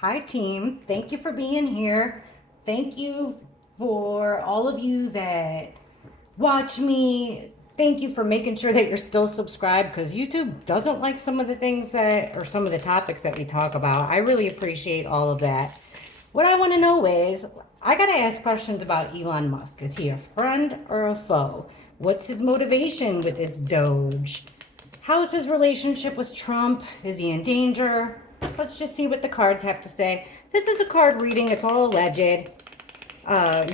Hi, team. Thank you for being here. Thank you for all of you that watch me. Thank you for making sure that you're still subscribed because YouTube doesn't like some of the things that, or some of the topics that we talk about. I really appreciate all of that. What I want to know is I got to ask questions about Elon Musk. Is he a friend or a foe? What's his motivation with this DOGE? How's his relationship with Trump? Is he in danger? Let's just see what the cards have to say. This is a card reading, it's all alleged. Um,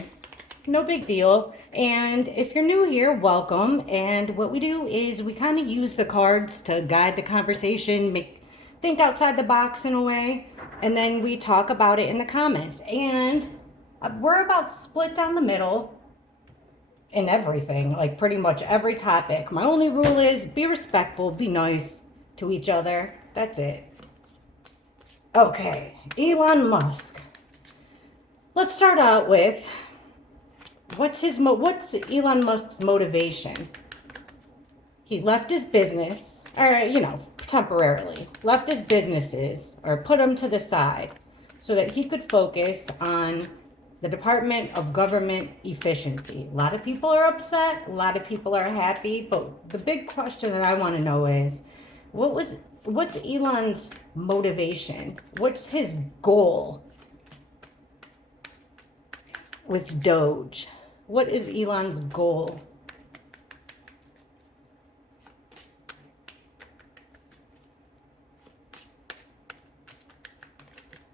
no big deal. And if you're new here, welcome. And what we do is we kind of use the cards to guide the conversation, think outside the box in a way, and then we talk about it in the comments. And we're about split down the middle in everything, like pretty much every topic. My only rule is be respectful, be nice to each other. That's it. Okay, Elon Musk. Let's start out with what's Elon Musk's motivation? He left his business, or temporarily left his businesses or put them to the side so that he could focus on the Department of Government Efficiency. A lot of people are upset, a lot of people are happy, but the big question that I want to know is what's Elon's motivation? What's his goal with Doge? What is Elon's goal?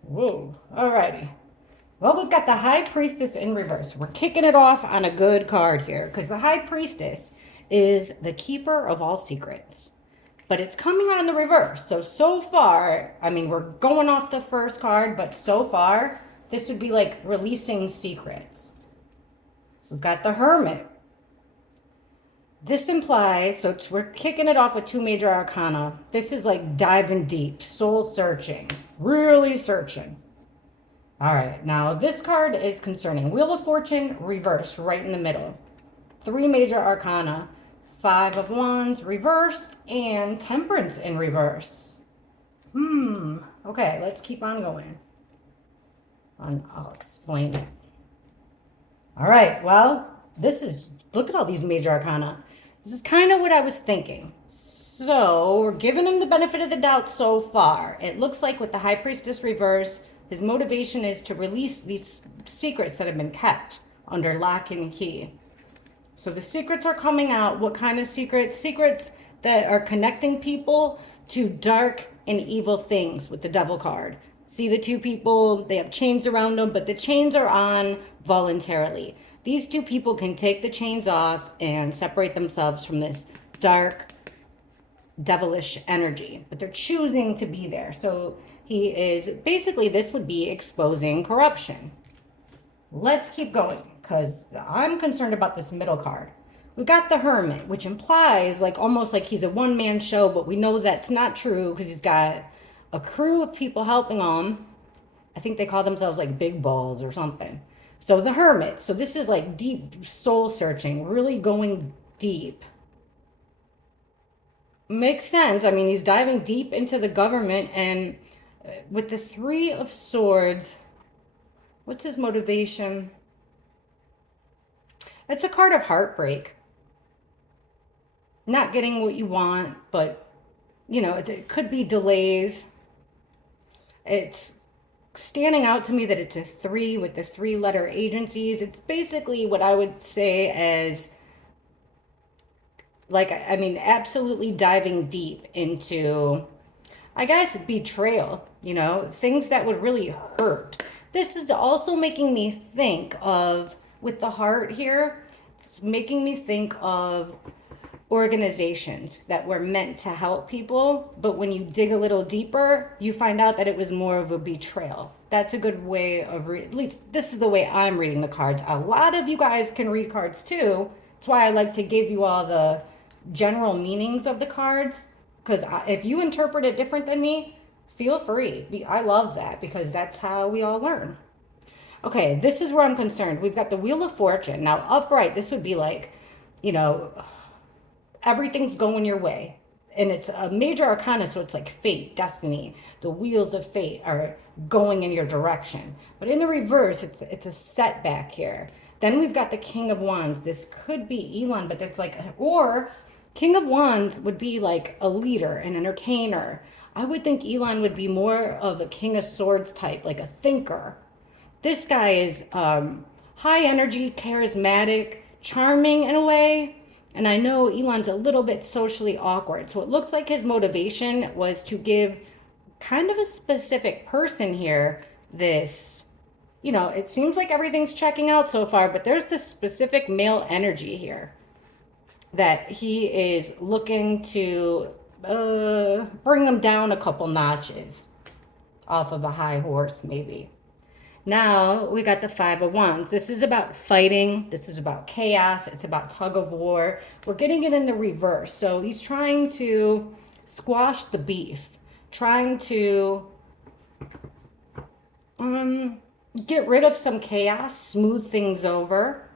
Whoa, alrighty. Well, we've got the High Priestess in reverse. We're kicking it off on a good card here because the High Priestess is the keeper of all secrets. But it's coming out in the reverse. So far, I mean, we're going off the first card, but so far, this would be like releasing secrets. We've got the Hermit. This implies, we're kicking it off with two major arcana. This is like diving deep, soul searching, really searching. All right, now this card is concerning Wheel of Fortune reversed right in the middle. Three major arcana, Five of Wands reversed, and Temperance in reverse. Okay, let's keep on going. I'll explain it. All right, well, look at all these major arcana. This is kind of what I was thinking. So we're giving him the benefit of the doubt so far. It looks like with the High Priestess reverse, his motivation is to release these secrets that have been kept under lock and key. So the secrets are coming out. What kind of secrets? Secrets that are connecting people to dark and evil things with the Devil card. See the two people, they have chains around them, but the chains are on voluntarily. These two people can take the chains off and separate themselves from this dark, devilish energy, but they're choosing to be there. So he is, basically this would be exposing corruption. Let's keep going because I'm concerned about this middle card. We got the Hermit, which implies like almost like he's a one-man show, but we know that's not true because he's got a crew of people helping him. I think they call themselves like big balls or something. So the Hermit. So this is like deep soul searching, really going deep. Makes sense. I mean, he's diving deep into the government, and with the Three of Swords, what's his motivation? It's a card of heartbreak. Not getting what you want, but, it could be delays. It's standing out to me that it's a 3 with the 3-letter agencies. It's basically what I would say as, like, I mean, absolutely diving deep into, I guess, betrayal, things that would really hurt. This is also making me think of, with the heart here, it's making me think of organizations that were meant to help people, but when you dig a little deeper, you find out that it was more of a betrayal. That's a good way of at least this is the way I'm reading the cards. A lot of you guys can read cards too. That's why I like to give you all the general meanings of the cards, because if you interpret it different than me, feel free. I love that because that's how we all learn. Okay, this is where I'm concerned. We've got the Wheel of Fortune. Now, upright, this would be like, everything's going your way. and it's a major arcana, so it's like fate, destiny. The wheels of fate are going in your direction. But in the reverse, it's a setback here. Then we've got the King of Wands. This could be Elon, but it's like, or King of Wands would be like a leader, an entertainer. I would think Elon would be more of a King of Swords type, like a thinker. This guy is high energy, charismatic, charming in a way. And I know Elon's a little bit socially awkward. So it looks like his motivation was to give kind of a specific person here this, it seems like everything's checking out so far, but there's this specific male energy here that he is looking to bring him down a couple notches off of a high horse, maybe. Now we got the Five of Wands. This is about fighting. This is about chaos. It's about tug of war. We're getting it in the reverse. So he's trying to squash the beef, trying to get rid of some chaos, smooth things over.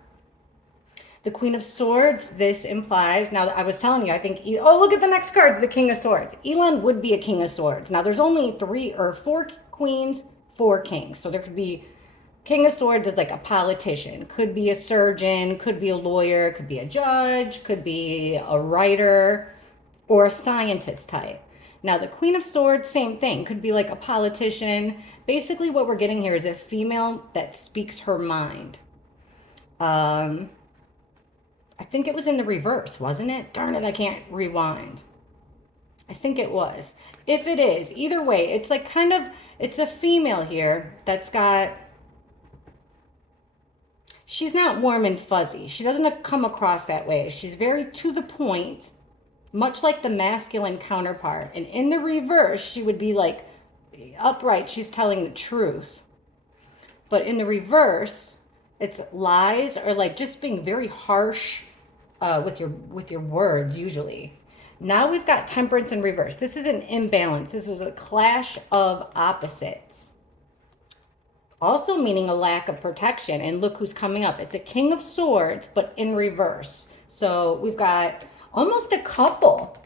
The Queen of Swords, this implies, now I was telling you, I think, oh, look at the next card, it's the King of Swords. Elon would be a King of Swords. Now there's only 3 or 4 queens, 4 kings. So there could be King of Swords is like a politician, could be a surgeon, could be a lawyer, could be a judge, could be a writer, or a scientist type. Now the Queen of Swords, same thing, could be like a politician. Basically what we're getting here is a female that speaks her mind. I think it was in the reverse, wasn't it? Darn it, I can't rewind. I think it was. If it is, either way, it's like kind of, it's a female here that's got, she's not warm and fuzzy. She doesn't come across that way. She's very to the point, much like the masculine counterpart. And in the reverse, she would be like upright. She's telling the truth. But in the reverse, it's lies or like just being very harsh with your words usually. Now we've got Temperance in reverse. This is an imbalance. This is a clash of opposites. Also meaning a lack of protection. And look who's coming up. It's a King of Swords, but in reverse. So we've got almost a couple.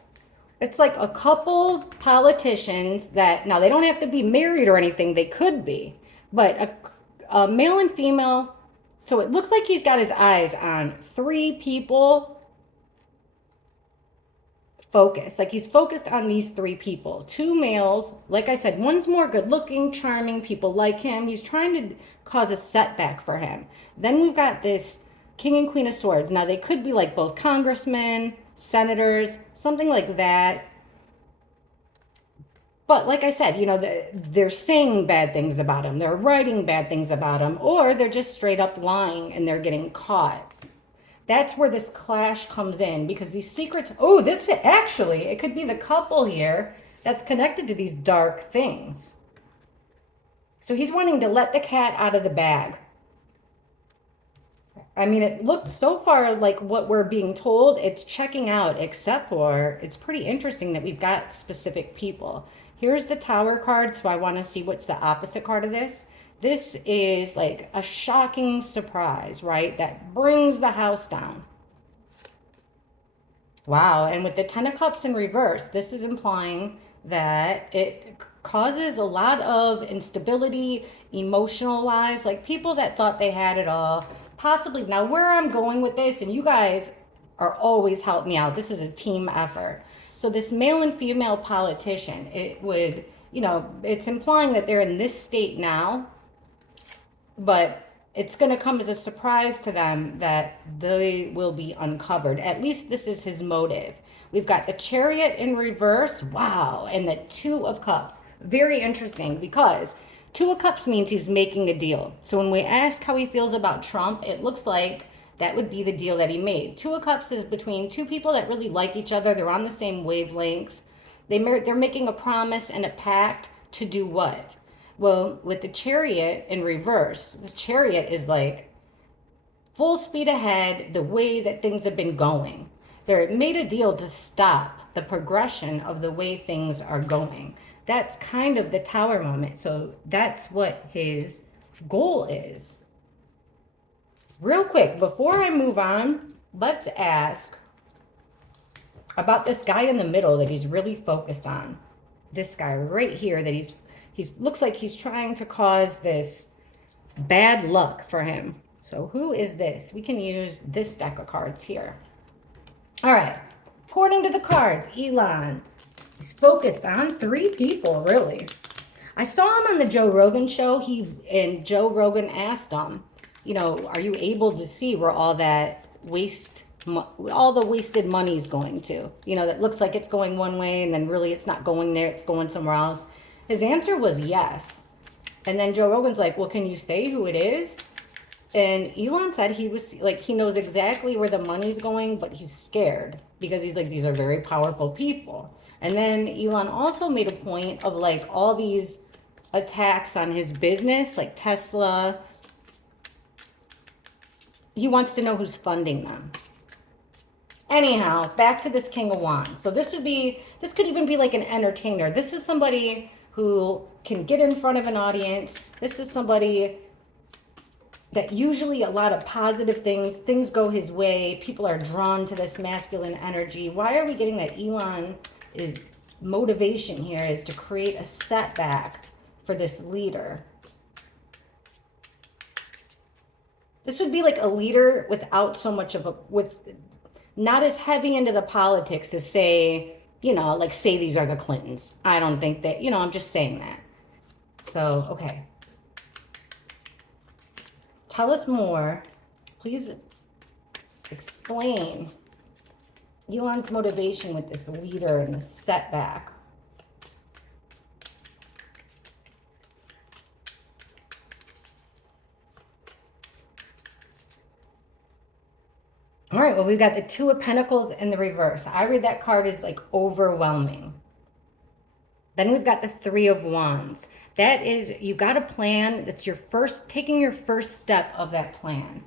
It's like a couple politicians that, now they don't have to be married or anything. They could be. But a male and female. So it looks like he's got his eyes on 3 people focused. Like he's focused on these 3 people. 2 males. Like I said, one's more good looking, charming. People like him. He's trying to cause a setback for him. Then we've got this King and Queen of Swords. Now they could be like both congressmen, senators, something like that. But like I said, they're saying bad things about him. They're writing bad things about him. Or they're just straight up lying and they're getting caught. That's where this clash comes in. Because these secrets... Oh, this actually, it could be the couple here that's connected to these dark things. So he's wanting to let the cat out of the bag. I mean, it looked so far like what we're being told, it's checking out, except for it's pretty interesting that we've got specific people. Here's the Tower card, so I want to see what's the opposite card of this. This is like a shocking surprise, right? That brings the house down. Wow, and with the Ten of Cups in reverse, this is implying that it causes a lot of instability, emotional-wise, like people that thought they had it all. Possibly, now where I'm going with this, and you guys are always help me out, this is a team effort. So this male and female politician, it would, it's implying that they're in this state now, but it's going to come as a surprise to them that they will be uncovered. At least this is his motive. We've got the Chariot in reverse, wow, and the 2 of Cups. Very interesting because 2 of Cups means he's making a deal. So when we ask how he feels about Trump, it looks like that would be the deal that he made. 2 of Cups is between 2 people that really like each other. They're on the same wavelength. They're making a promise and a pact to do what? Well, with the Chariot in reverse, the Chariot is like full speed ahead, the way that things have been going. They made a deal to stop the progression of the way things are going. That's kind of the Tower moment. So that's what his goal is. Real quick, before I move on, let's ask about this guy in the middle that he's really focused on. This guy right here that he's looks like he's trying to cause this bad luck for him. So who is this? We can use this deck of cards here. All right. According to the cards, Elon is focused on 3 people, really. I saw him on the Joe Rogan show. Joe Rogan asked him, you know, are you able to see where all the wasted money is going to? You know, that looks like it's going one way and then really it's not going there, it's going somewhere else. His answer was yes. And then Joe Rogan's like, well, can you say who it is? And Elon said he knows exactly where the money's going, but he's scared because he's like, these are very powerful people. And then Elon also made a point of like all these attacks on his business, like Tesla. He wants to know who's funding them. Anyhow, back to this King of Wands. So this could even be like an entertainer. This is somebody who can get in front of an audience. This is somebody that usually a lot of positive things go his way. People are drawn to this masculine energy. Why are we getting that Elon is motivation here is to create a setback for this leader? This would be like a leader without so much of not as heavy into the politics as say, you know, like say these are the Clintons. I don't think that, you know, I'm just saying that. So, okay. Tell us more. Please explain Elon's motivation with this leader and the setback. All right, well, we've got the 2 of Pentacles in the reverse. I read that card as like overwhelming. Then we've got the 3 of Wands. That is, you got a plan. That's taking your first step of that plan.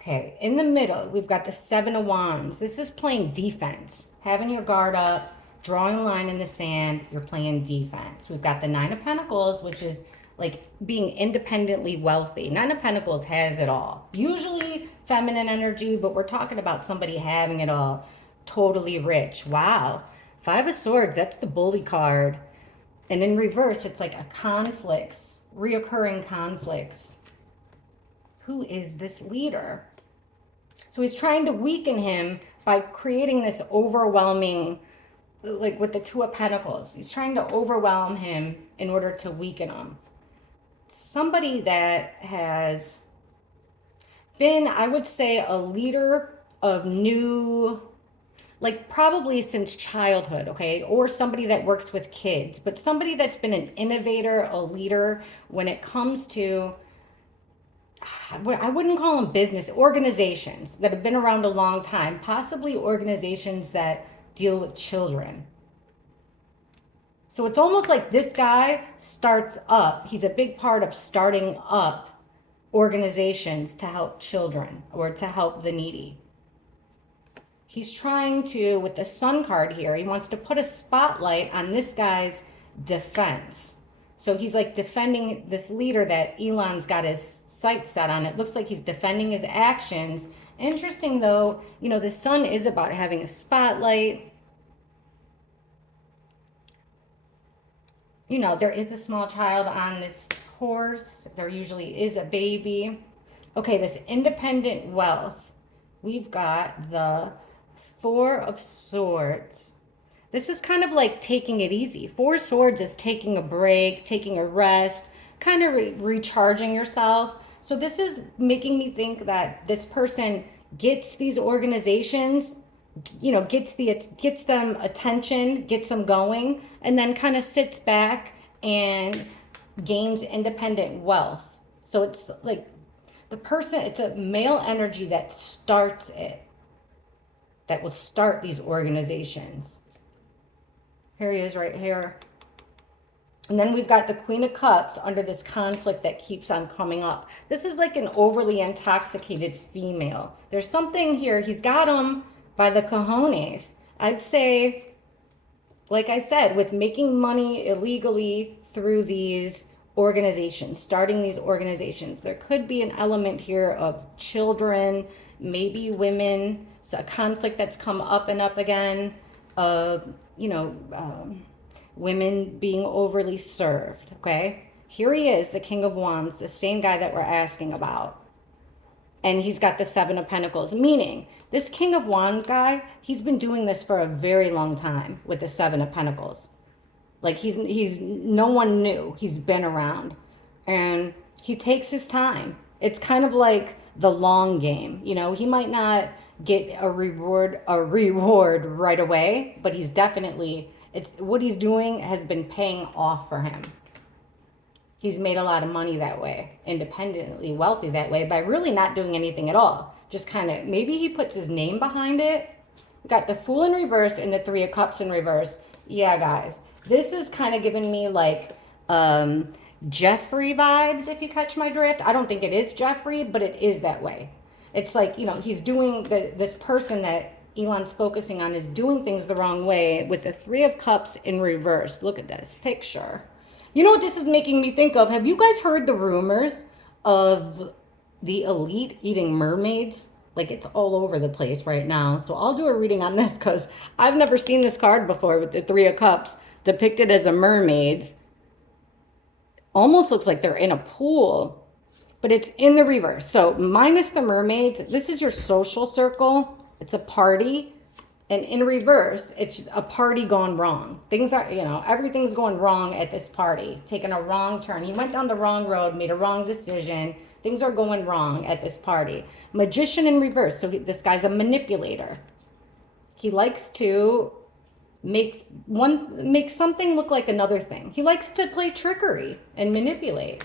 Okay, in the middle, we've got the 7 of Wands. This is playing defense, having your guard up, drawing a line in the sand. You're playing defense. We've got the 9 of Pentacles, which is like being independently wealthy. 9 of Pentacles has it all. Usually feminine energy, but we're talking about somebody having it all. Totally rich. Wow. 5 of Swords, that's the bully card. And in reverse, it's like a conflicts, reoccurring conflicts. Who is this leader? So he's trying to weaken him by creating this overwhelming, like with the 2 of Pentacles. He's trying to overwhelm him in order to weaken him. Somebody that has been, I would say, a leader of new, like probably since childhood, okay? Or somebody that works with kids, but somebody that's been an innovator, a leader when it comes to, I wouldn't call them business, organizations that have been around a long time, possibly organizations that deal with children. So it's almost like this guy starts up. He's a big part of starting up organizations to help children or to help the needy. He's trying to, with the Sun card here, he wants to put a spotlight on this guy's defense. So he's like defending this leader that Elon's got his sights set on. It looks like he's defending his actions. Interesting though, you know, the Sun is about having a spotlight. You know, there is a small child on this horse. There usually is a baby. Okay, this independent wealth. We've got the 4 of Swords. This is kind of like taking it easy. 4 Swords is taking a break, taking a rest, kind of recharging yourself. So this is making me think that this person gets these organizations, you know, gets them attention, gets them going, and then kind of sits back and gains independent wealth. So it's like the person, it's a male energy that starts it, that will start these organizations. Here he is right here. And then we've got the Queen of Cups under this conflict that keeps on coming up. This is like an overly intoxicated female. There's something here. He's got them by the cojones. I'd say, like I said, with making money illegally through these organizations, starting these organizations. There could be an element here of children, maybe women, so a conflict that's come up and up again, of, women being overly served, okay? Here he is, the King of Wands, the same guy that we're asking about. And he's got the Seven of Pentacles, meaning this King of Wands guy, he's been doing this for a very long time with the Seven of Pentacles. Like he's no one new. He's been around, and he takes his time. It's kind of like the long game. He might not get a reward right away, but he's definitely, it's what he's doing has been paying off for him. He's made a lot of money that way, independently wealthy that way, by really not doing anything at all. Just kind of, maybe he puts his name behind it. We got the Fool in reverse and the Three of Cups in reverse. Yeah, guys. This is kind of giving me like Jeffrey vibes, if you catch my drift. I don't think it is Jeffrey, but it is that way. It's like, he's doing, this person that Elon's focusing on is doing things the wrong way with the Three of Cups in reverse. Look at this picture. You know what this is making me think of? Have you guys heard the rumors of the elite eating mermaids? Like, it's all over the place right now. So I'll do a reading on this because I've never seen this card before with the Three of Cups depicted as a mermaid. Almost looks like they're in a pool, but it's in the reverse. So minus the mermaids, this is your social circle. It's a party. And in reverse, it's a party gone wrong. Things are, everything's going wrong at this party. Taking a wrong turn. He went down the wrong road, made a wrong decision. Things are going wrong at this party. Magician in reverse. So this guy's a manipulator. He likes to make something look like another thing. He likes to play trickery and manipulate.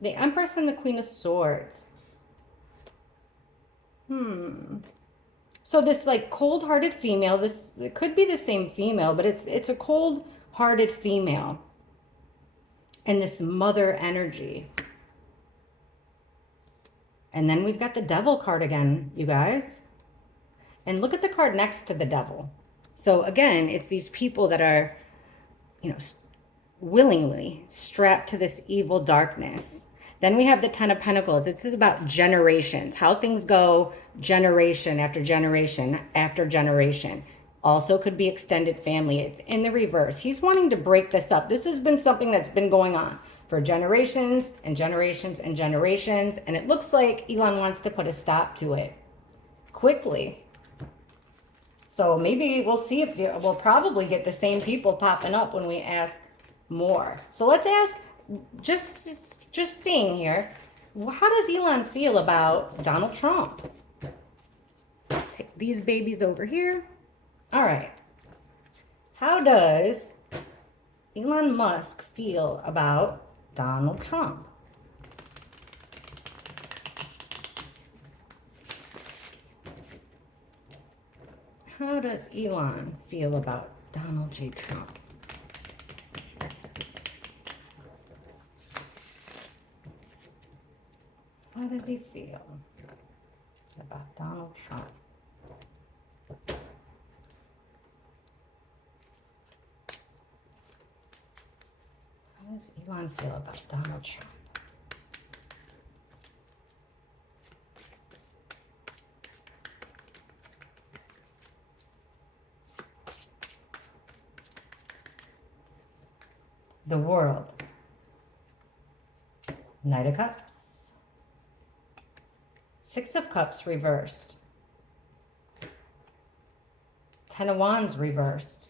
The Empress and the Queen of Swords. So this like cold-hearted female, it could be the same female, but it's a cold-hearted female. And this mother energy. And then we've got the Devil card again, you guys. And look at the card next to the Devil. So again, it's these people that are, willingly strapped to this evil darkness. Then we have the Ten of Pentacles. This is about generations, how things go generation after generation after generation. Also could be extended family. It's in the reverse. He's wanting to break this up. This has been something that's been going on for generations and generations and generations. And it looks like Elon wants to put a stop to it quickly. So maybe we'll see if we'll probably get the same people popping up when we ask more. So let's ask, just seeing here, how does Elon feel about Donald Trump? Take these babies over here. All right. How does Elon Musk feel about Donald Trump? How does Elon feel about Donald J. Trump? How does he feel about Donald Trump? How does Elon feel about Donald Trump? The World. Knight of Cups. Six of Cups reversed. Ten of Wands reversed.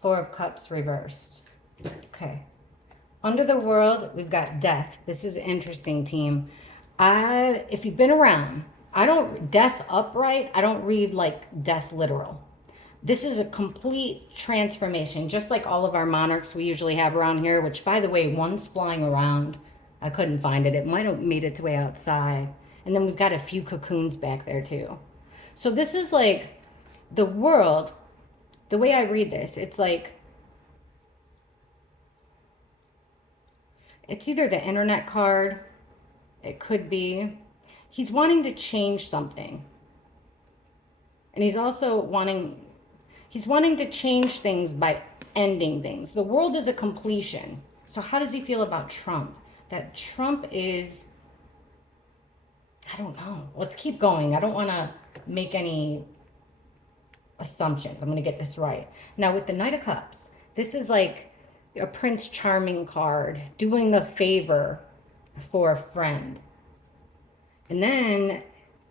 Four of Cups reversed. Okay. Under the World, we've got Death. This is interesting, team. If you've been around, Death upright, I don't read like Death literal. This is a complete transformation, just like all of our monarchs we usually have around here, which, by the way, one's flying around. I couldn't find it. It might have made its way outside. And then we've got a few cocoons back there, too. So this is like the World. The way I read this, it's like, it's either the Internet card. It could be. He's wanting to change something. And he's also wanting He's wanting to change things by ending things. The world is a completion. So how does he feel about Trump? That Trump is, I don't know. Let's keep going. I don't want to make any assumptions. I'm going to get this right. Now with the Knight of Cups, this is like a Prince Charming card, doing a favor for a friend. And then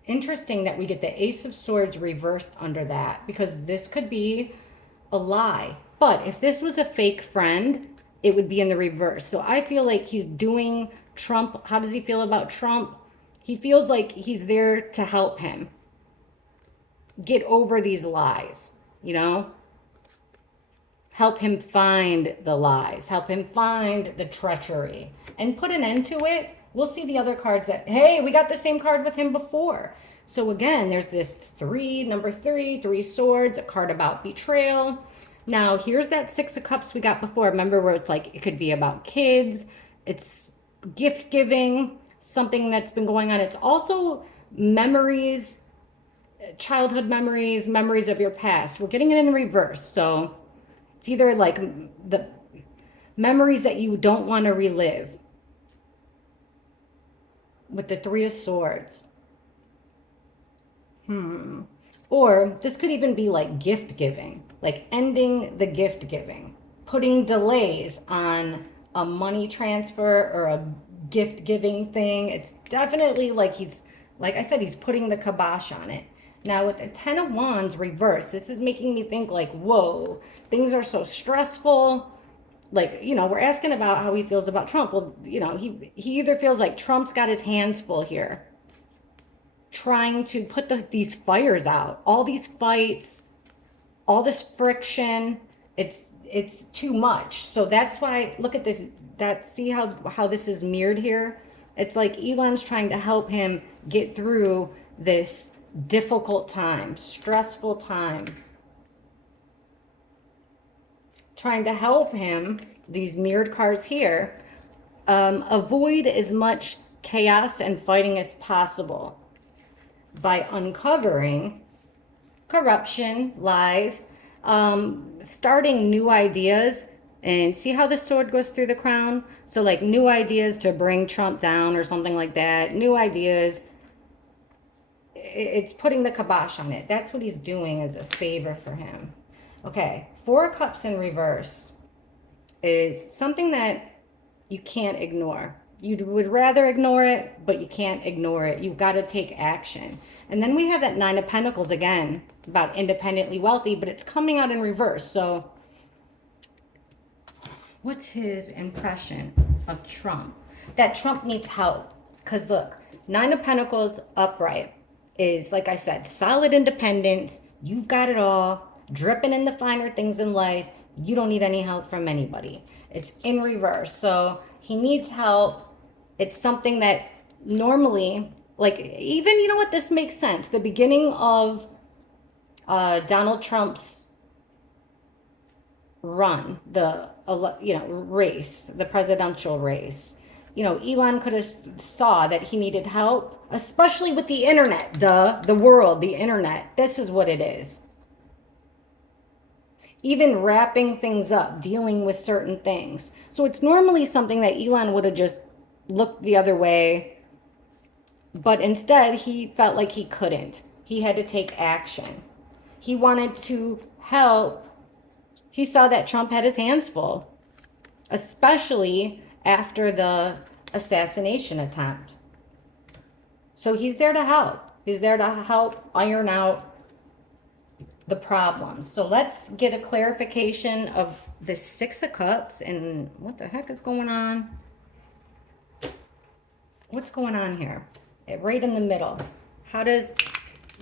interesting that we get the Ace of Swords reversed under that, because this could be a lie. But if this was a fake friend, it would be in the reverse. So I feel like he's doing Trump. How does he feel about Trump? He feels like he's there to help him get over these lies, you know? Help him find the lies, help him find the treachery, and put an end to it. We'll see the other cards that, hey, we got the same card with him before. So again, there's this number three swords, a card about betrayal. Now, here's that Six of Cups we got before. Remember where it's like, it could be about kids. It's gift giving, something that's been going on. It's also memories, childhood memories, memories of your past. We're getting it in the reverse. So it's either like the memories that you don't want to relive with the Three of Swords. Or this could even be like gift giving, like ending the gift giving, putting delays on a money transfer or a gift giving thing. It's definitely like like I said, he's putting the kibosh on it. Now with the Ten of Wands reversed, this is making me think like, whoa, things are so stressful. Like, you know, we're asking about how he feels about Trump. Well, you know, he either feels like Trump's got his hands full here, trying to put these fires out, all these fights, all this friction. It's too much. So that's why, look at this, see how this is mirrored here? It's like Elon's trying to help him get through this difficult time, stressful time. Trying to help him, these mirrored cards here, avoid as much chaos and fighting as possible by uncovering corruption, lies, starting new ideas. And see how the sword goes through the crown? So like new ideas to bring Trump down or something like that. New ideas. It's putting the kibosh on it. That's what he's doing as a favor for him. Okay, Four of Cups in reverse is something that you can't ignore. You would rather ignore it, but you can't ignore it. You've got to take action. And then we have that Nine of Pentacles again, about independently wealthy, but it's coming out in reverse. So what's his impression of Trump? That Trump needs help. Because look, Nine of Pentacles upright is, like I said, solid independence. You've got it all. Dripping in the finer things in life. You don't need any help from anybody. It's in reverse. So he needs help. It's something that normally, like, even, you know what, this makes sense. The beginning of Donald Trump's run, race, the presidential race, you know, Elon could have saw that he needed help, especially with the internet, the world, the internet. This is what it is. Even wrapping things up, dealing with certain things. So it's normally something that Elon would have just looked the other way, but instead he felt like he couldn't. He had to take action. He wanted to help. He saw that Trump had his hands full, especially after the assassination attempt. So he's there to help. He's there to help iron out the problems. So let's get a clarification of the Six of Cups and what the heck is going on. What's going on here? Right in the middle. How does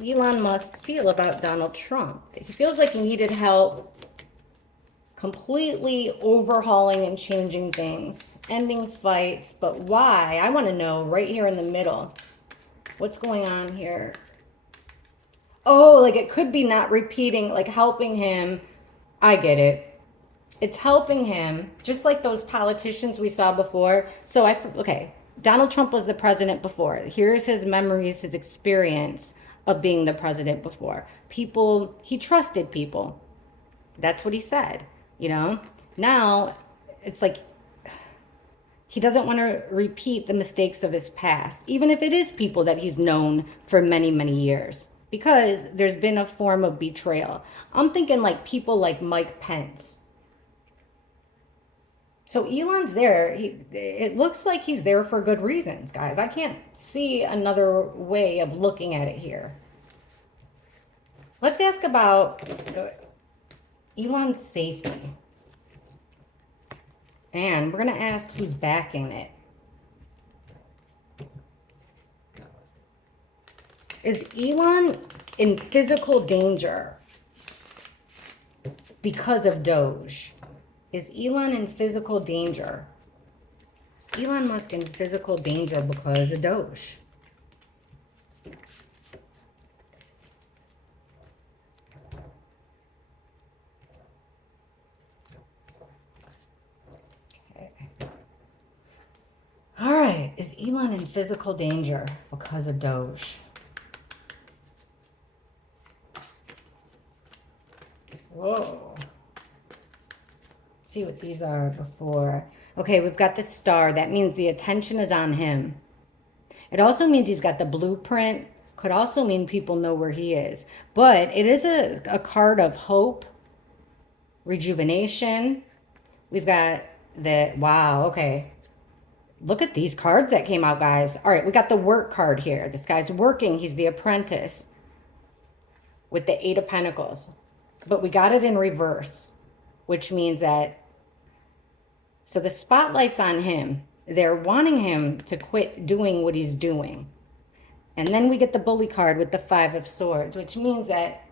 Elon Musk feel about Donald Trump? He feels like he needed help completely overhauling and changing things, ending fights, but why? I want to know right here in the middle. What's going on here? Oh, like it could be not repeating, like helping him. I get it. It's helping him, just like those politicians we saw before. So okay, Donald Trump was the president before. Here's his memories, his experience of being the president before. People, he trusted people. That's what he said, you know? Now, it's like he doesn't want to repeat the mistakes of his past, even if it is people that he's known for many, many years, because there's been a form of betrayal. I'm thinking like people like Mike Pence. So Elon's there. It looks like he's there for good reasons, guys. I can't see another way of looking at it here. Let's ask about Elon's safety. And we're going to ask who's backing it. Is Elon in physical danger because of DOGE? Is Elon in physical danger? Is Elon Musk in physical danger because of DOGE? Okay. All right. Is Elon in physical danger because of DOGE? Whoa. See what these are before. Okay, we've got the star. That means the attention is on him. It also means he's got the blueprint. Could also mean people know where he is. But it is a card of hope, rejuvenation. We've got the, wow, okay. Look at these cards that came out, guys. All right, we got the work card here. This guy's working. He's the apprentice with the Eight of Pentacles. But we got it in reverse, which means that, so the spotlight's on him. They're wanting him to quit doing what he's doing. And then we get the bully card with the Five of Swords, which means that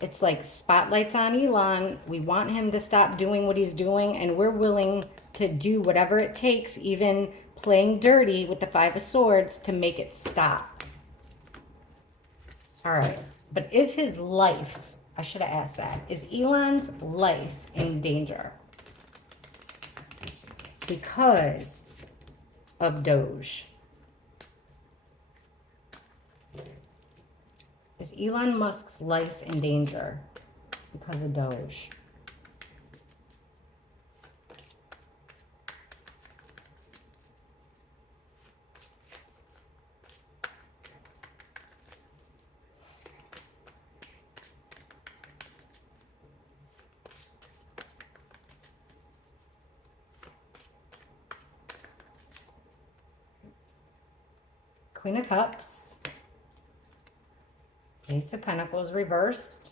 it's like spotlight's on Elon. We want him to stop doing what he's doing, and we're willing to do whatever it takes, even playing dirty with the Five of Swords, to make it stop. All right. But is his life, I should have asked that, is Elon's life in danger because of DOGE? Is Elon Musk's life in danger because of DOGE? Queen of Cups, Ace of Pentacles reversed,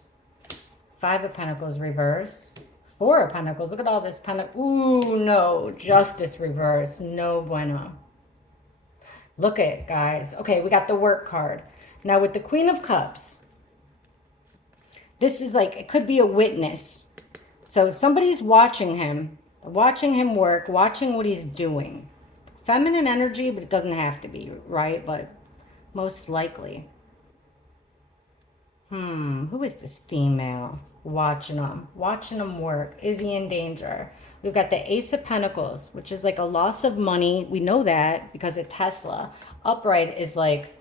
Five of Pentacles reversed, Four of Pentacles. Look at all this pentacle. Ooh, no. Justice reversed. No bueno. Look at it, guys. Okay, we got the work card. Now with the Queen of Cups, this is like, it could be a witness. So somebody's watching him work, watching what he's doing. Feminine energy, but it doesn't have to be, right? But most likely. Who is this female? Watching him work. Is he in danger? We've got the Ace of Pentacles, which is like a loss of money. We know that because of Tesla. Upright is like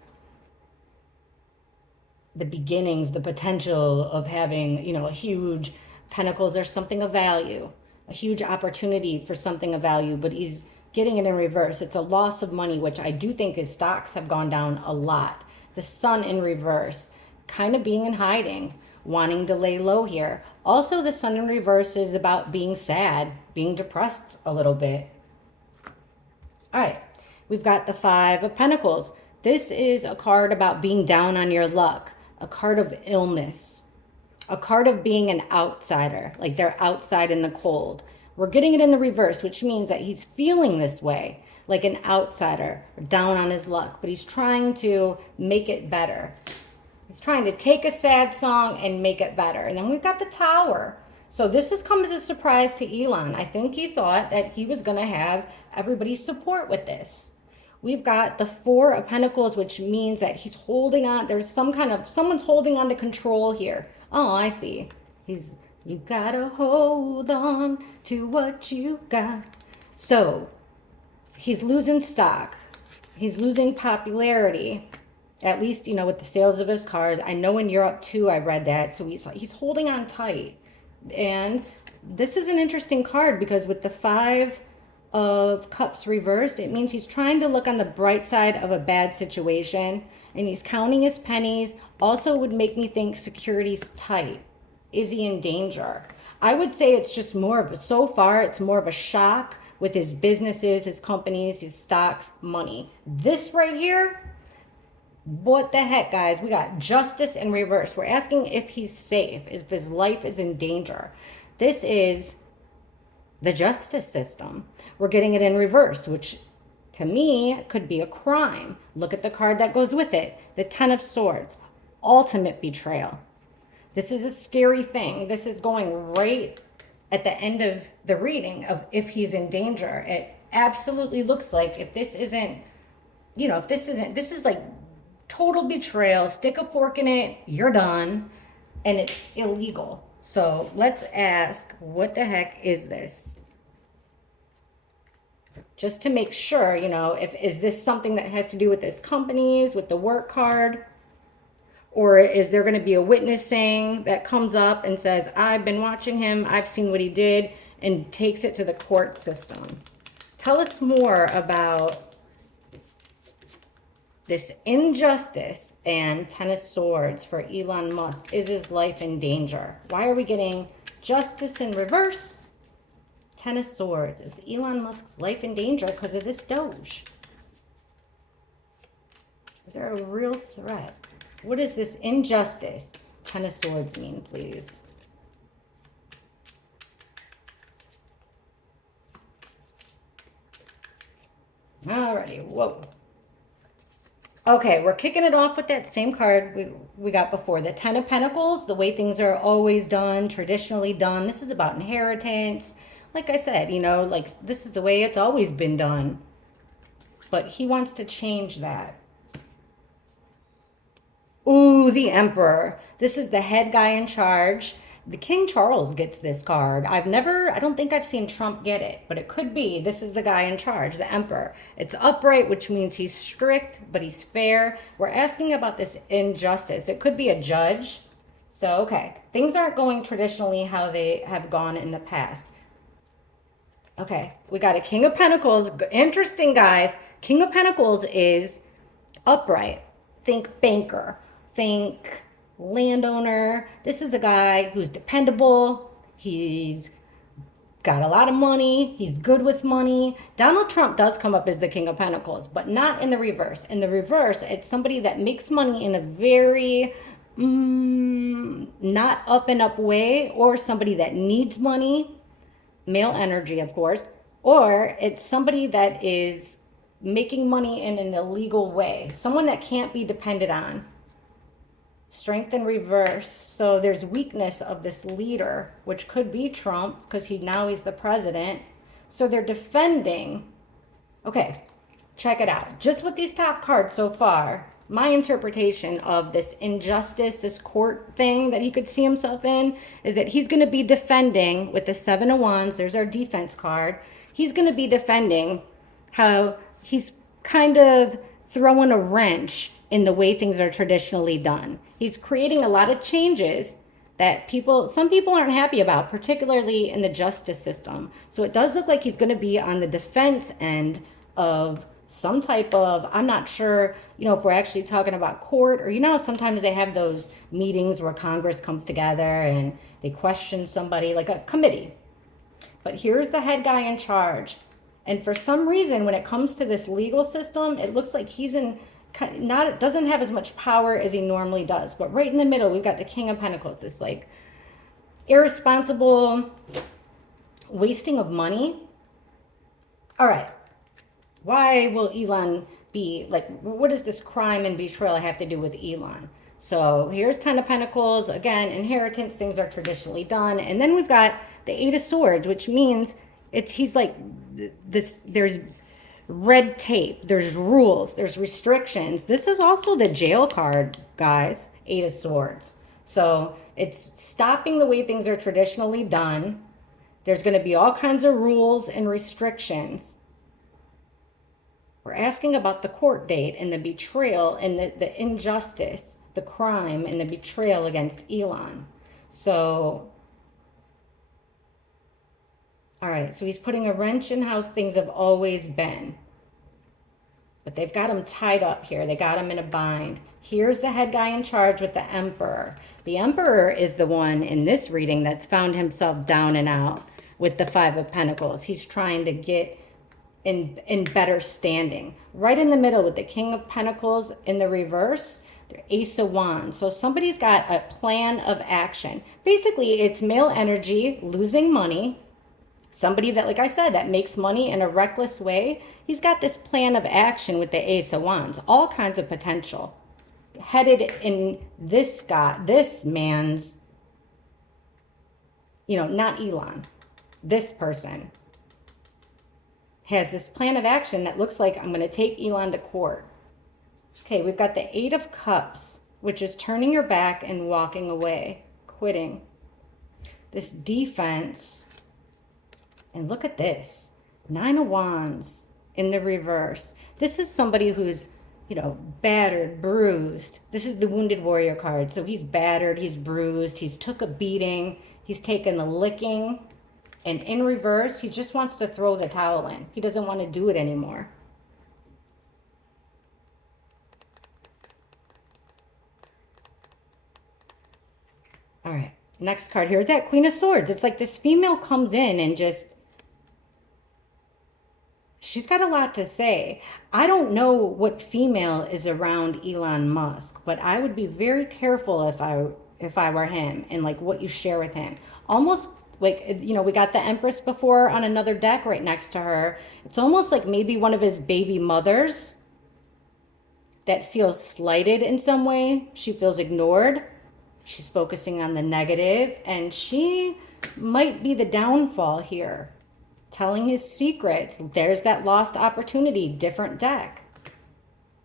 the beginnings, the potential of having, you know, a huge pentacles or something of value, a huge opportunity for something of value, but he's getting it in reverse. It's a loss of money, which I do think his stocks have gone down a lot. The Sun in reverse, kind of being in hiding, wanting to lay low here. Also, the Sun in reverse is about being sad, being depressed a little bit. All right, we've got the Five of Pentacles. This is a card about being down on your luck, a card of illness, a card of being an outsider, like they're outside in the cold. We're getting it in the reverse, which means that he's feeling this way, like an outsider, down on his luck, but he's trying to make it better. He's trying to take a sad song and make it better. And then we've got the Tower. So this has come as a surprise to Elon. I think he thought that he was going to have everybody's support with this. We've got the Four of Pentacles, which means that he's holding on. There's someone's holding on to control here. Oh, I see. You gotta hold on to what you got. So he's losing stock. He's losing popularity. At least, you know, with the sales of his cars. I know in Europe too, I read that. So he's holding on tight. And this is an interesting card because with the Five of Cups reversed, it means he's trying to look on the bright side of a bad situation and he's counting his pennies. Also would make me think security's tight. Is he in danger? I would say it's just more of a, so far, it's more of a shock with his businesses, his companies, his stocks, money. This right here, what the heck, guys? We got justice in reverse. We're asking if he's safe, if his life is in danger. This is the justice system. We're getting it in reverse, which to me could be a crime. Look at the card that goes with it. The Ten of Swords. Ultimate betrayal. This is a scary thing. This is going right at the end of the reading of if he's in danger. It absolutely looks like if this isn't, if this isn't, this is like total betrayal. Stick a fork in it, you're done, and it's illegal. So let's ask, what the heck is this? Just to make sure, is this something that has to do with his companies, with the work card? Or is there going to be a witnessing that comes up and says, I've been watching him, I've seen what he did, and takes it to the court system? Tell us more about this injustice and Ten of Swords for Elon Musk. Is his life in danger? Why are we getting justice in reverse? Ten of Swords. Is Elon Musk's life in danger because of this DOGE? Is there a real threat? What is this injustice? Ten of Swords mean, please? Alrighty, whoa. Okay, we're kicking it off with that same card we got before. The Ten of Pentacles, the way things are always done, traditionally done. This is about inheritance. Like I said, like this is the way it's always been done. But he wants to change that. Ooh, the Emperor. This is the head guy in charge. The King Charles gets this card. I don't think I've seen Trump get it, but it could be. This is the guy in charge, the Emperor. It's upright, which means he's strict, but he's fair. We're asking about this injustice. It could be a judge. So, okay. Things aren't going traditionally how they have gone in the past. Okay, we got a King of Pentacles. Interesting, guys. King of Pentacles is upright. Think banker. Think landowner. This is a guy who's dependable. He's got a lot of money. He's good with money. Donald Trump does come up as the King of Pentacles, but not in the reverse. In the reverse, it's somebody that makes money in a very not up and up way, or somebody that needs money. Male energy, of course, or it's somebody that is making money in an illegal way, someone that can't be depended on. Strength in reverse. So there's weakness of this leader, which could be Trump because he's the president. So they're defending. Okay, check it out. Just with these top cards so far, my interpretation of this injustice, this court thing that he could see himself in, is that he's going to be defending with the Seven of Wands. There's our defense card. He's going to be defending how he's kind of throwing a wrench in the way things are traditionally done. He's creating a lot of changes that some people aren't happy about, particularly in the justice system. So it does look like he's going to be on the defense end of some type of, I'm not sure, if we're actually talking about court, or, sometimes they have those meetings where Congress comes together and they question somebody, like a committee. But here's the head guy in charge. And for some reason, when it comes to this legal system, it looks like he's doesn't have as much power as he normally does. But right in the middle, we've got the King of Pentacles, this like irresponsible wasting of money. All right. Why will Elon be like, what does this crime and betrayal have to do with Elon? So here's Ten of Pentacles. Again, inheritance, things are traditionally done. And then we've got the Eight of Swords, which means he's like this, there's red tape, there's rules, there's restrictions. This is also the jail card, guys, Eight of Swords. So it's stopping the way things are traditionally done. There's going to be all kinds of rules and restrictions. We're asking about the court date and the betrayal and the injustice, the crime and the betrayal against Elon. So All right, so he's putting a wrench in how things have always been. But they've got him tied up here. They got him in a bind. Here's the head guy in charge with the emperor. The emperor is the one in this reading that's found himself down and out with the Five of Pentacles. He's trying to get in better standing. Right in the middle with the King of Pentacles in the reverse, the Ace of Wands. So somebody's got a plan of action. Basically, it's male energy, losing money. Somebody that, like I said, that makes money in a reckless way. He's got this plan of action with the Ace of Wands. All kinds of potential. Headed in this man's, not Elon. This person has this plan of action that looks like I'm going to take Elon to court. Okay, we've got the Eight of Cups, which is turning your back and walking away, quitting. This defense, and look at this, Nine of Wands in the reverse. This is somebody who's, battered, bruised. This is the Wounded Warrior card. So he's battered, he's bruised, he's took a beating, he's taken a licking. And in reverse, he just wants to throw the towel in. He doesn't want to do it anymore. All right, next card here is that Queen of Swords. It's like this female comes in and just, she's got a lot to say. I don't know what female is around Elon Musk, but I would be very careful if I were him and like what you share with him. Almost like, we got the Empress before on another deck right next to her. It's almost like maybe one of his baby mothers that feels slighted in some way. She feels ignored. She's focusing on the negative, and she might be the downfall here. Telling his secrets. There's that lost opportunity. Different deck.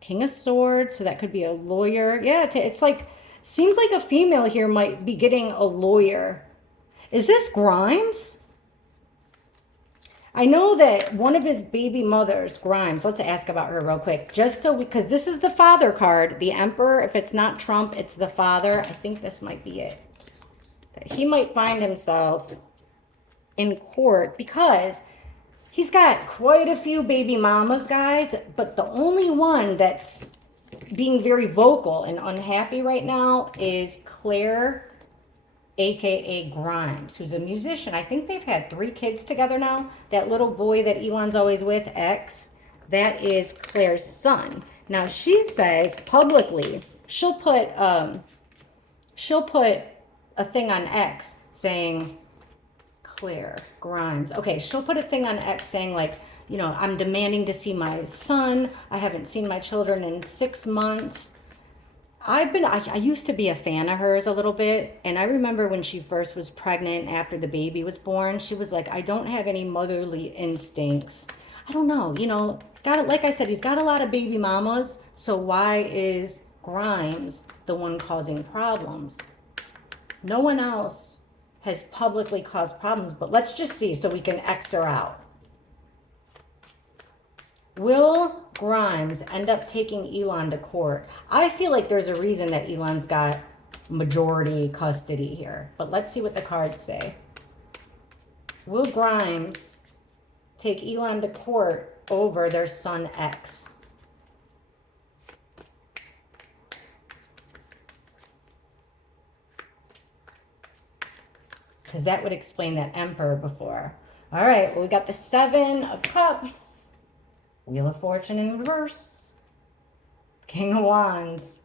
King of Swords, so that could be a lawyer. Yeah, it's like, seems like a female here might be getting a lawyer. Is this Grimes? I know that one of his baby mothers, Grimes, let's ask about her real quick. Just so, because this is the father card, the Emperor. If it's not Trump, it's the father. I think this might be it. He might find himself in court because he's got quite a few baby mamas, guys, but the only one that's being very vocal and unhappy right now is Claire, aka Grimes, who's a musician. I think they've had 3 kids together now. That little boy that Elon's always with, X, that is Claire's son. Now she says publicly she'll put a thing on X saying Claire Grimes. Okay, she'll put a thing on X saying like, I'm demanding to see my son. I haven't seen my children in 6 months. I used to be a fan of hers a little bit, and I remember when she first was pregnant after the baby was born, she was like, I don't have any motherly instincts. I don't know, it's got, like I said, he's got a lot of baby mamas, so why is Grimes the one causing problems? No one else has publicly caused problems, but let's just see so we can X her out. Will Grimes end up taking Elon to court? I feel like there's a reason that Elon's got majority custody here. But let's see what the cards say. Will Grimes take Elon to court over their son X? Because that would explain that Emperor before. All right, well, we got the Seven of Cups. Wheel of Fortune in reverse. King of Wands.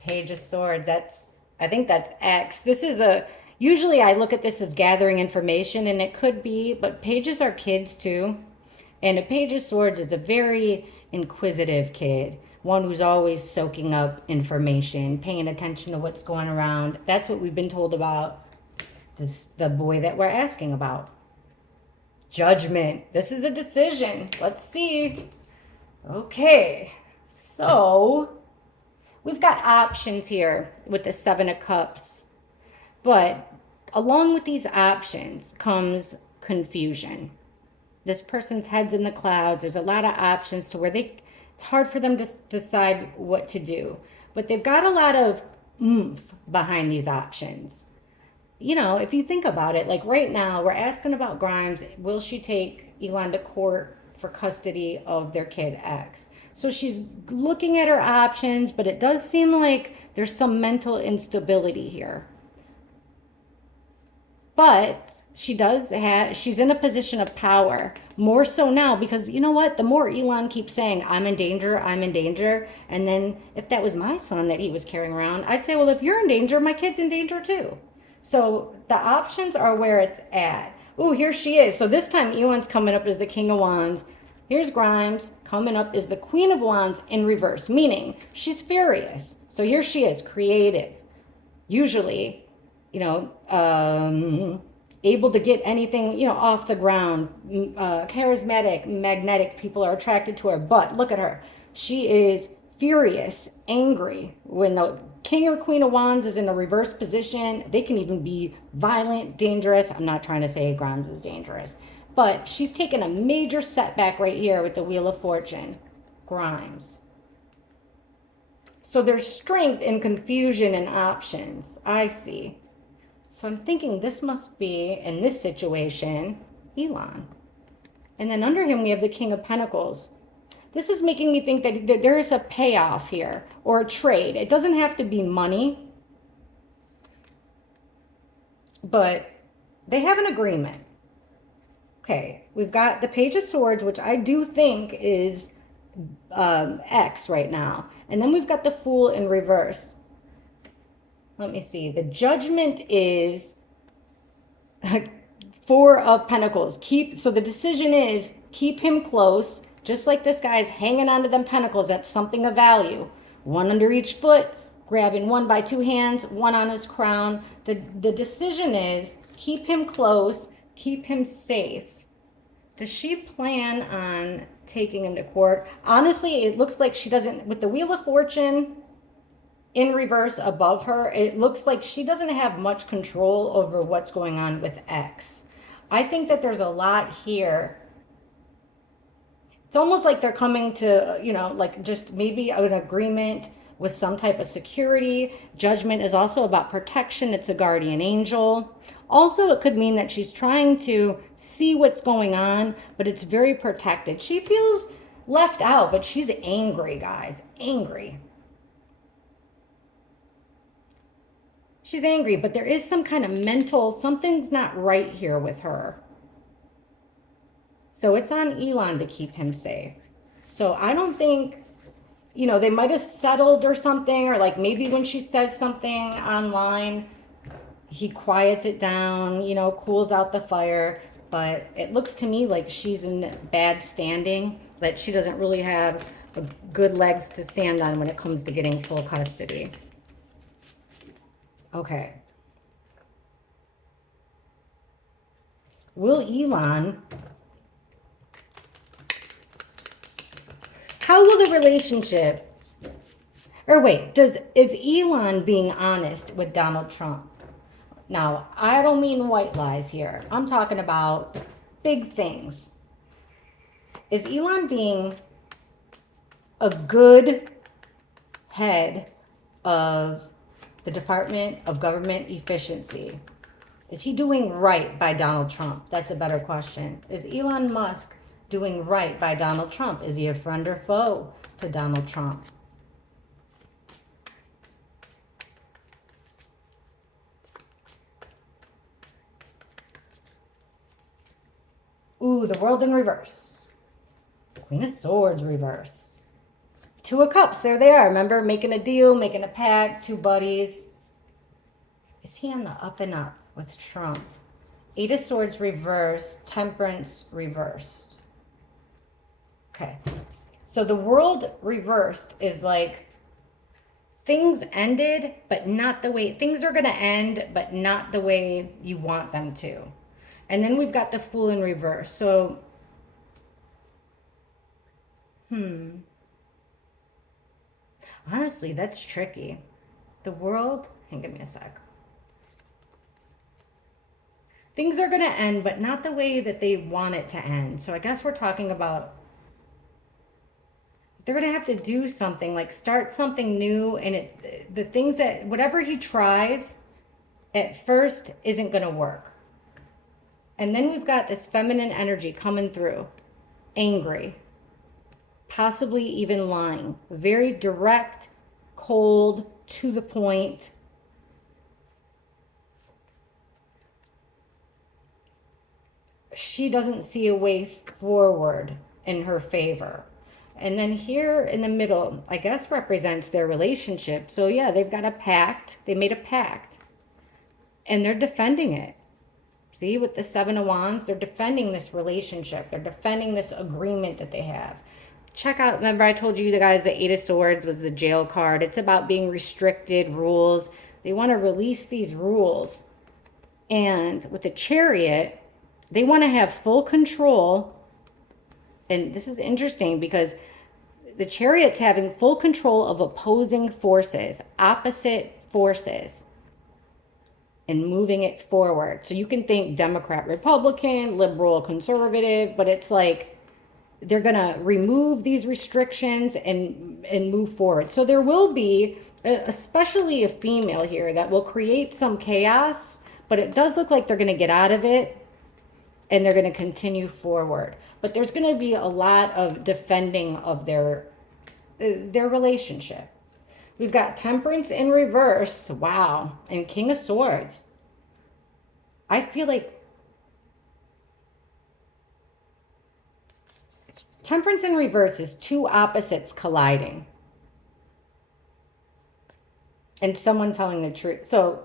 Page of Swords. I think that's X. This is usually I look at this as gathering information, and it could be, but pages are kids too. And a Page of Swords is a very inquisitive kid. One who's always soaking up information, paying attention to what's going around. That's what we've been told about the boy that we're asking about. Judgment. This is a decision. Let's see. Okay. So we've got options here with the Seven of Cups. But along with these options comes confusion. This person's head's in the clouds. There's a lot of options to where it's hard for them to decide what to do. But they've got a lot of oomph behind these options. you know, if you think about it, like right now, we're asking about Grimes. Will she take Elon to court for custody of their kid X? So she's looking at her options, but it does seem like there's some mental instability here. But she's in a position of power, more so now because you know what? The more Elon keeps saying, I'm in danger, I'm in danger. And then if that was my son that he was carrying around, I'd say, well, if you're in danger, my kid's in danger too. So the options are where it's at. Oh, here she is. So this time Elon's coming up as the King of Wands. Here's Grimes coming up as the Queen of Wands in reverse, meaning she's furious. So here she is, creative. Usually, you know, able to get anything, you know, off the ground, charismatic, magnetic. People are attracted to her. But look at her. She is furious, angry. When the King or Queen of Wands is in a reverse position, they can even be violent, dangerous. I'm not trying to say Grimes is dangerous, but she's taken a major setback right here with the Wheel of Fortune. Grimes. So there's strength in confusion and options. I see. So I'm thinking this must be, in this situation, Elon. And then under him, we have the King of Pentacles. This is making me think that there is a payoff here or a trade. It doesn't have to be money, but they have an agreement. Okay, we've got the Page of Swords, which I do think is X right now. And then we've got the Fool in reverse. Let me see. The Judgment is Four of Pentacles. So the decision is keep him close, just like this guy's hanging onto them pentacles. That's something of value. One under each foot, grabbing one by two hands, one on his crown. The decision is keep him close, keep him safe. Does she plan on taking him to court? Honestly, it looks like she doesn't. With the Wheel of Fortune in reverse above her, it looks like she doesn't have much control over what's going on with X. I think that there's a lot here. It's almost like they're coming to, you know, like just maybe an agreement with some type of security. Judgment is also about protection. It's a guardian angel. Also, it could mean that she's trying to see what's going on, but it's very protected. She feels left out, but she's angry, guys. Angry. She's angry, but there is some kind of mental, something's not right here with her. So it's on Elon to keep him safe. So I don't think, you know, they might have settled or something, or like maybe when she says something online, he quiets it down, you know, cools out the fire. But it looks to me like she's in bad standing, that she doesn't really have good legs to stand on when it comes to getting full custody. Okay. Will Elon, how will the relationship, or wait, is Elon being honest with Donald Trump? Now, I don't mean white lies here. I'm talking about big things. Is Elon being a good head of the Department of Government Efficiency? Is he doing right by Donald Trump? That's a better question. Is Elon Musk doing right by Donald Trump? Is he a friend or foe to Donald Trump? Ooh, the World in reverse. Queen of Swords reverse. Two of Cups, there they are. Remember, making a deal, making a pact, two buddies. Is he on the up and up with Trump? Eight of Swords reversed, Temperance reversed. Okay. So the World reversed is like things ended, but not the way, things are going to end, but not the way you want them to. And then we've got the Fool in reverse. So, honestly, that's tricky. The World, hang on me a sec. Things are going to end, but not the way that they want it to end. So I guess we're talking about they're going to have to do something, like start something new. And the things that, whatever he tries, at first isn't going to work. And then we've got this feminine energy coming through, angry, possibly even lying, very direct, cold, to the point. She doesn't see a way forward in her favor. And then here in the middle, I guess represents their relationship. So yeah, they've got a pact. They made a pact and they're defending it. See, with the Seven of Wands, they're defending this relationship. They're defending this agreement that they have. Check out, remember I told you guys the Eight of Swords was the jail card. It's about being restricted, rules. They want to release these rules. And with the Chariot, they want to have full control. And this is interesting because the Chariot's having full control of opposing forces, opposite forces, and moving it forward. So you can think Democrat, Republican, liberal, conservative, but it's like they're going to remove these restrictions and move forward. So there will be, especially a female here, that will create some chaos, but it does look like they're going to get out of it and they're going to continue forward. But there's going to be a lot of defending of their relationship. We've got Temperance in reverse. Wow. And King of Swords. I feel like Temperance in reverse is two opposites colliding. And someone telling the truth. So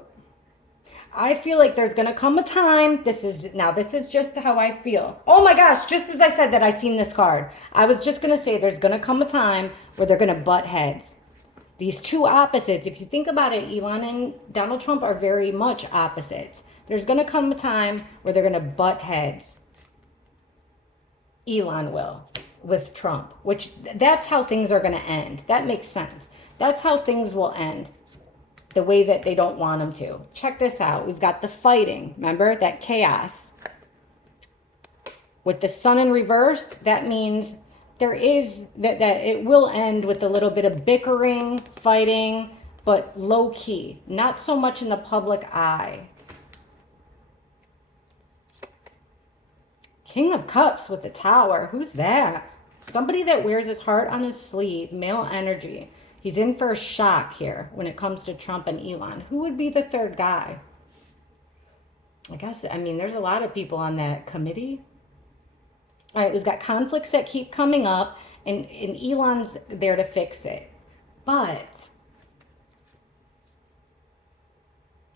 I feel like there's going to come a time. This is just how I feel. Oh my gosh, just as I said that, I seen this card. I was just going to say there's going to come a time where they're going to butt heads. These two opposites, if you think about it, Elon and Donald Trump are very much opposites. There's going to come a time where they're going to butt heads. Elon will with Trump, which that's how things are going to end. That makes sense. That's how things will end. The way that they don't want them to. Check this out. We've got the fighting. Remember that chaos. With the sun in reverse, that means there is that it will end with a little bit of bickering, fighting, but low key. Not so much in the public eye. King of Cups with the Tower. Who's that? Somebody that wears his heart on his sleeve. Male energy. He's in for a shock here when it comes to Trump and Elon. Who would be the third guy? I mean, there's a lot of people on that committee. All right, we've got conflicts that keep coming up, and Elon's there to fix it. But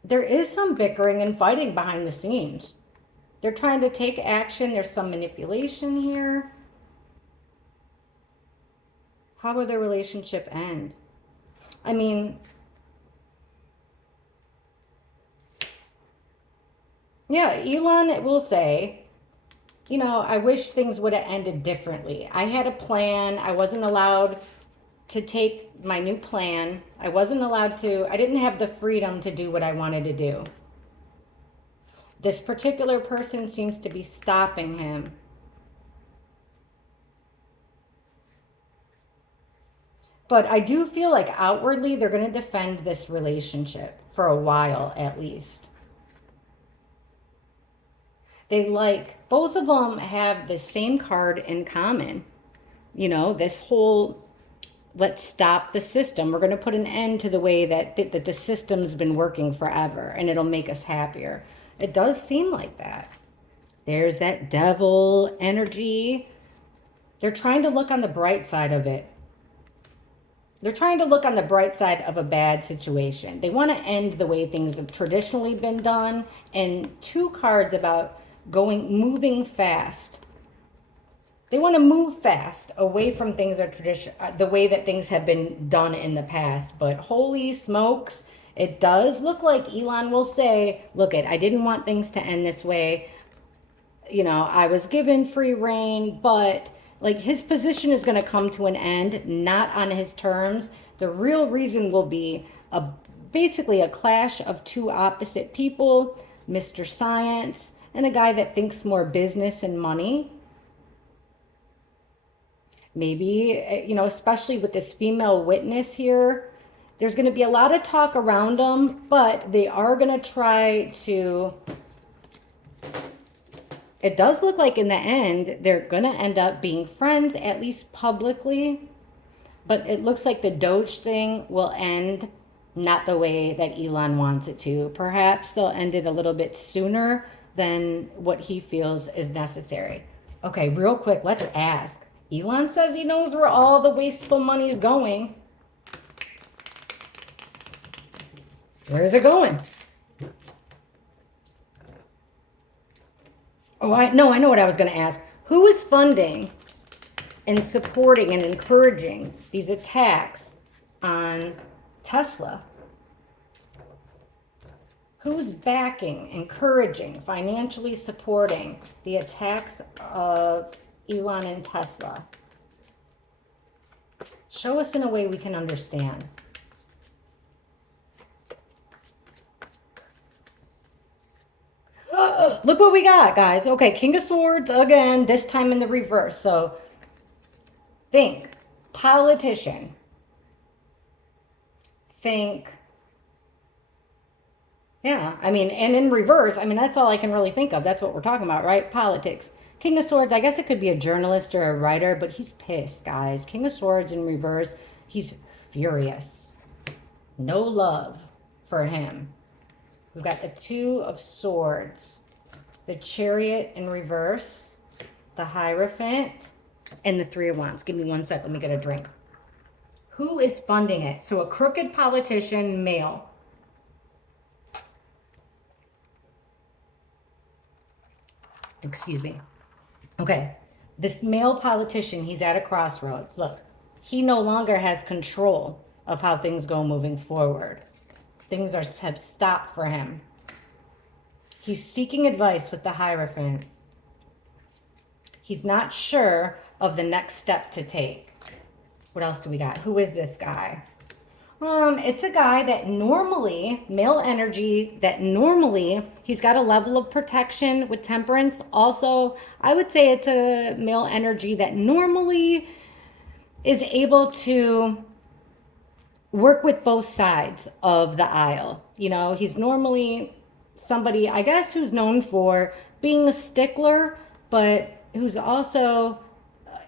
there is some bickering and fighting behind the scenes. They're trying to take action. There's some manipulation here. How will their relationship end? I mean, yeah, Elon will say, you know, I wish things would have ended differently. I had a plan. I wasn't allowed to take my new plan. I didn't have the freedom to do what I wanted to do. This particular person seems to be stopping him. But I do feel like outwardly they're going to defend this relationship for a while at least. Both of them have the same card in common. You know, this whole, let's stop the system. We're going to put an end to the way that the system's been working forever and it'll make us happier. It does seem like that. There's that devil energy. They're trying to look on the bright side of it. They're trying to look on the bright side of a bad situation. They want to end the way things have traditionally been done. And two cards about moving fast. They want to move fast away from things that are the way that things have been done in the past. But holy smokes, it does look like Elon will say, look, I didn't want things to end this way. You know, I was given free reign, but like his position is going to come to an end, not on his terms. The real reason will be basically a clash of two opposite people, Mr. Science and a guy that thinks more business and money. Maybe, you know, especially with this female witness here, There's going to be a lot of talk around them, but they are going to try to, it does look like in the end, they're going to end up being friends, at least publicly. But it looks like the DOGE thing will end not the way that Elon wants it to. Perhaps they'll end it a little bit sooner than what he feels is necessary. Okay, real quick, let's ask. Elon says he knows where all the wasteful money is going. Where is it going? Oh, I know what I was going to ask. Who is funding and supporting and encouraging these attacks on Tesla? Who's backing, encouraging, financially supporting the attacks of Elon and Tesla? Show us in a way we can understand. Look what we got, guys. Okay, King of Swords again, this time in the reverse. So think politician. Think, yeah, I mean, and in reverse, I mean, that's all I can really think of. That's what we're talking about, right? Politics. King of Swords, I guess it could be a journalist or a writer, but he's pissed, guys. King of Swords in reverse, he's furious. No love for him. We've got the Two of Swords, the Chariot in reverse, the Hierophant, and the Three of Wands. Give me 1 sec. Let me get a drink. Who is funding it? So a crooked politician, male. Excuse me. Okay. This male politician, he's at a crossroads. Look, he no longer has control of how things go moving forward. Things have stopped for him. He's seeking advice with the Hierophant. He's not sure of the next step to take. What else do we got? Who is this guy? It's a guy that normally, male energy, that normally he's got a level of protection with temperance. Also, I would say it's a male energy that normally is able to work with both sides of the aisle. You know, he's normally somebody, I guess, who's known for being a stickler, but who's also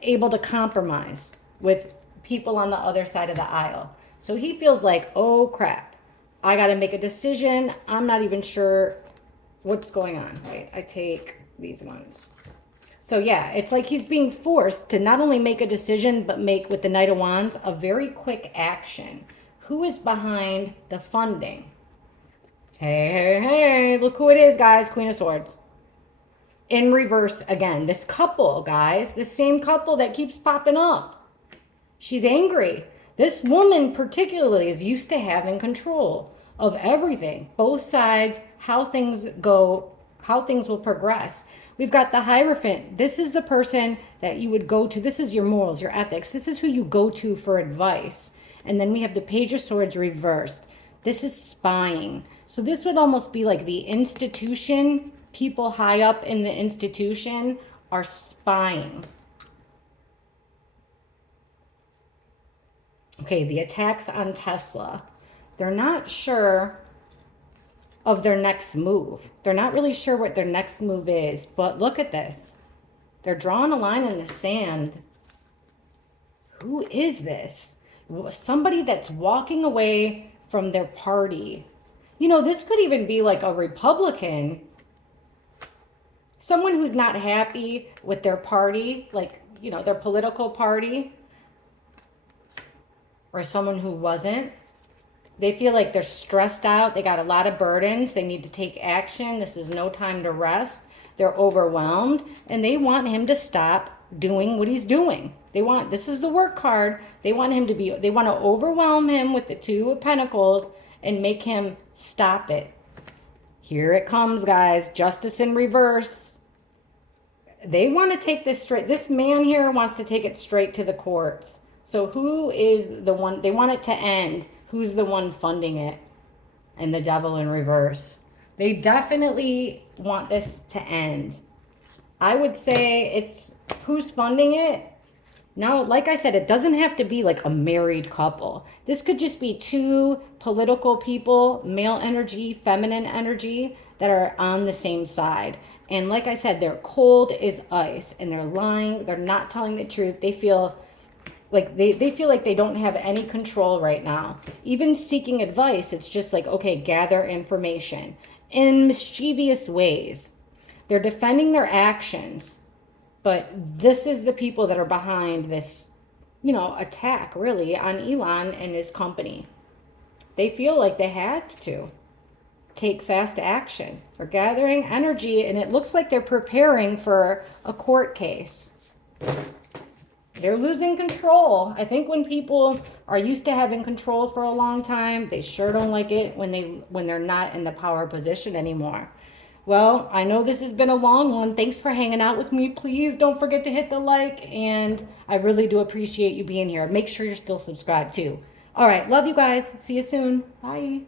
able to compromise with people on the other side of the aisle. So he feels like, oh crap, I got to make a decision. I'm not even sure what's going on. Wait, I take these ones. So yeah, it's like he's being forced to not only make a decision, but make, with the Knight of Wands, a very quick action. Who is behind the funding? Hey, look who it is, guys. Queen of Swords. In reverse again. This couple, guys, this same couple that keeps popping up. She's angry. This woman particularly is used to having control of everything. Both sides, how things go, how things will progress. We've got the Hierophant. This is the person that you would go to. This is your morals, your ethics. This is who you go to for advice. And then we have the Page of Swords reversed. This is spying. So this would almost be like the institution. People high up in the institution are spying. Okay, the attacks on Tesla. They're not sure of their next move. They're not really sure what their next move is, but look at this. They're drawing a line in the sand. Who is this? Somebody that's walking away from their party. You know, this could even be like a Republican. Someone who's not happy with their party, like, you know, their political party. Or someone who wasn't. They feel like they're stressed out. They got a lot of burdens. They need to take action. This is no time to rest. They're overwhelmed. And they want him to stop doing what he's doing. This is the work card. They want to overwhelm him with the Two of Pentacles and make him stop it. Here it comes, guys. Justice in reverse. They want to take this straight. This man here wants to take it straight to the courts. So who is the one? They want it to end. Who's the one funding it? And the Devil in reverse. They definitely want this to end. I would say it's who's funding it. Now, like I said, it doesn't have to be like a married couple. This could just be two political people, male energy, feminine energy, that are on the same side. And like I said, they're cold as ice and they're lying. They're not telling the truth. They feel like they feel like they don't have any control right now. Even seeking advice, it's just like, okay, gather information in mischievous ways. They're defending their actions, but this is the people that are behind this, attack really on Elon and his company. They feel like they had to take fast action. They're gathering energy, and it looks like they're preparing for a court case. They're losing control. I think when people are used to having control for a long time, they sure don't like it when they're not in the power position anymore. Well, I know this has been a long one. Thanks for hanging out with me. Please don't forget to hit the like, and I really do appreciate you being here. Make sure you're still subscribed too. All right, love you guys. See you soon. Bye.